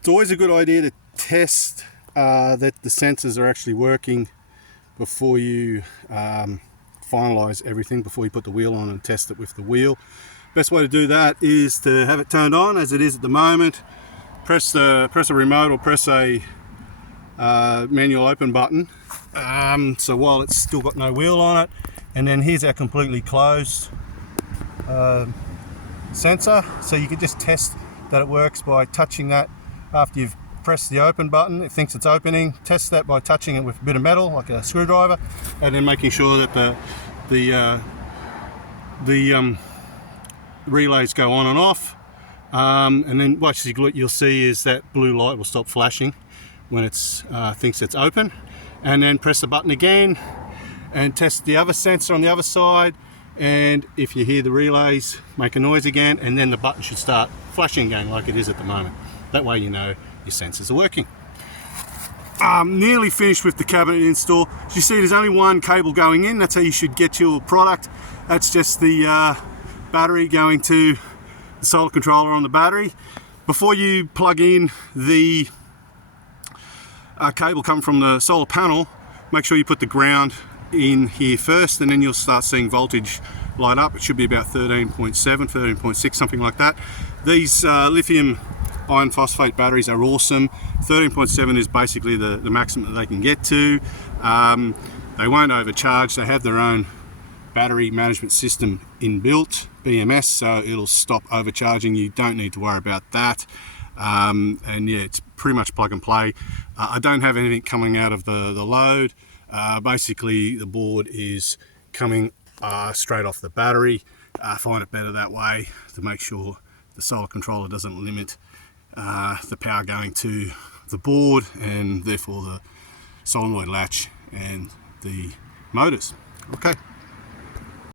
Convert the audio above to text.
It's always a good idea to test that the sensors are actually working before you finalize everything, before you put the wheel on and test it with the wheel. Best way to do that is to have it turned on as it is at the moment. Press a remote or press a manual open button. So while it's still got no wheel on it, and then here's our completely closed sensor. So you can just test that it works by touching that after you've pressed the open button. It thinks it's opening. Test that by touching it with a bit of metal, like a screwdriver, and then making sure that the relays go on and off. And then what you'll see is that blue light will stop flashing when it thinks it's open. And then press the button again and test the other sensor on the other side. And if you hear the relays make a noise again, and then the button should start flashing again like it is at the moment. That way you know your sensors are working. Nearly finished with the cabinet install. As you see, there's only one cable going in. That's how you should get your product. That's just the battery going to the solar controller on the battery. Before you plug in the cable coming from the solar panel, make sure you put the ground in here first, and then you'll start seeing voltage light up. It should be about 13.7, 13.6, something like that. These lithium iron phosphate batteries are awesome. 13.7 is basically the maximum that they can get to. They won't overcharge. They have their own battery management system inbuilt, BMS, so it'll stop overcharging. You don't need to worry about that. And yeah, it's pretty much plug and play. I don't have anything coming out of the load. Basically the board is coming straight off the battery. I find it better that way to make sure the solar controller doesn't limit the power going to the board, and therefore the solenoid latch and the motors. Okay.